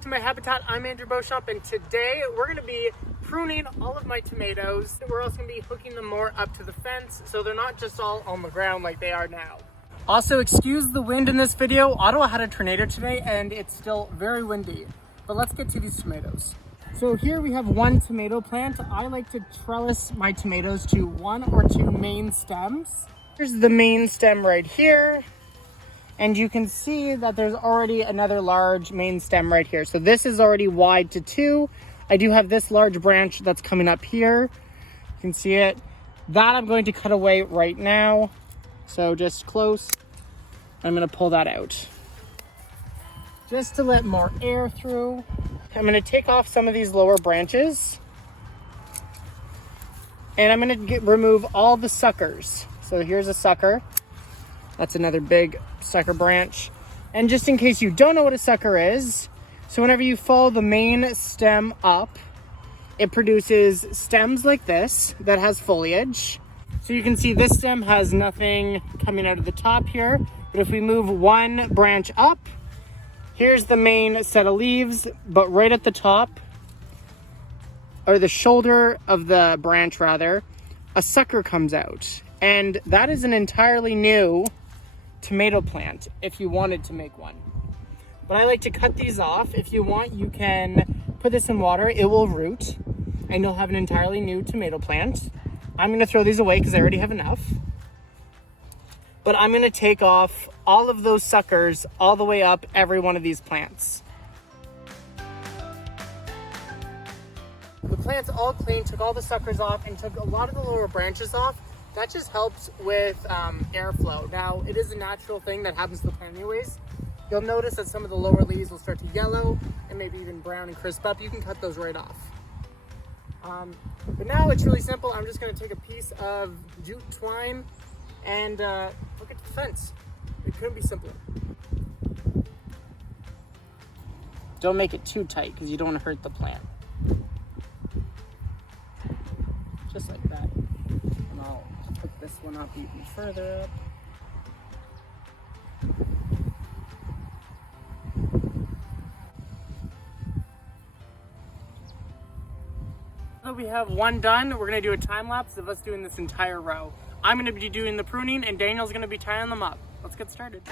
back to my habitat. I'm Andrew Beauchamp, and today we're going to be pruning all of my tomatoes. We're also going to be hooking them more up to the fence so they're not just all on the ground like they are now. Also, excuse the wind in this video. Ottawa had a tornado today and it's still very windy. But let's get to these tomatoes. So here we have one tomato plant. I like to trellis my tomatoes to one or two main stems. Here's the main stem right here. And you can see that there's already another large main stem right here. So this is already wide to 2. I do have this large branch that's coming up here. You can see it. That I'm going to cut away right now. So just close. I'm going to pull that out. Just to let more air through. I'm going to take off some of these lower branches. And I'm going to remove all the suckers. So here's a sucker. That's another big sucker branch. And just in case you don't know what a sucker is, so whenever you follow the main stem up, it produces stems like this that has foliage. So you can see this stem has nothing coming out of the top here. But if we move one branch up, here's the main set of leaves, but right at the top, or the shoulder of the branch rather, a sucker comes out. And that is an entirely new tomato plant if you wanted to make one. But I like to cut these off. If you want, you can put this in water. It will root and you'll have an entirely new tomato plant. I'm gonna throw these away because I already have enough. But I'm gonna take off all of those suckers all the way up every one of these plants. The plant's all clean, took all the suckers off and took a lot of the lower branches off. That just helps with airflow. Now, it is a natural thing that happens to the plant anyways. You'll notice that some of the lower leaves will start to yellow and maybe even brown and crisp up. You can cut those right off. But now it's really simple. I'm just gonna take a piece of jute twine and hook it to the fence. It couldn't be simpler. Don't make it too tight because you don't want to hurt the plant. Just like that. And I'll hook this one up even further up. So we have one done. We're gonna do a time lapse of us doing this entire row. I'm gonna be doing the pruning and Daniel's gonna be tying them up. Let's get started.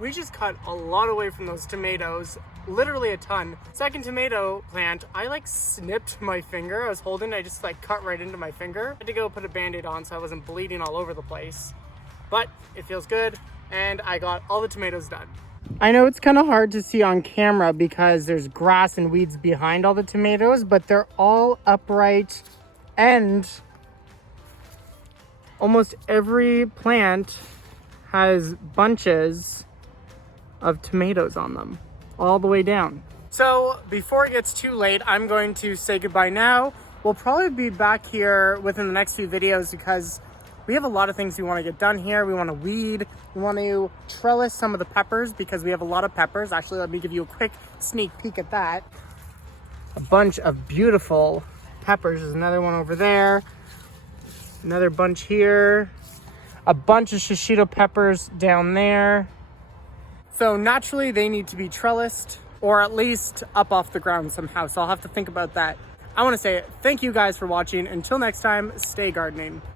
We just cut a lot away from those tomatoes, literally a ton. Second tomato plant, I snipped my finger. I was holding, I just cut right into my finger. I had to go put a band-aid on so I wasn't bleeding all over the place. But it feels good and I got all the tomatoes done. I know it's kind of hard to see on camera because there's grass and weeds behind all the tomatoes, but they're all upright and almost every plant has bunches of tomatoes on them all the way down. So before it gets too late, I'm going to say goodbye now. We'll probably be back here within the next few videos because we have a lot of things we want to get done here. We want to weed, we want to trellis some of the peppers because we have a lot of peppers. Actually, let me give you a quick sneak peek at that. A bunch of beautiful peppers. There's another one over there. Another bunch here. A bunch of shishito peppers down there. So naturally they need to be trellised or at least up off the ground somehow. So I'll have to think about that. I want to say thank you guys for watching. Until next time, stay gardening.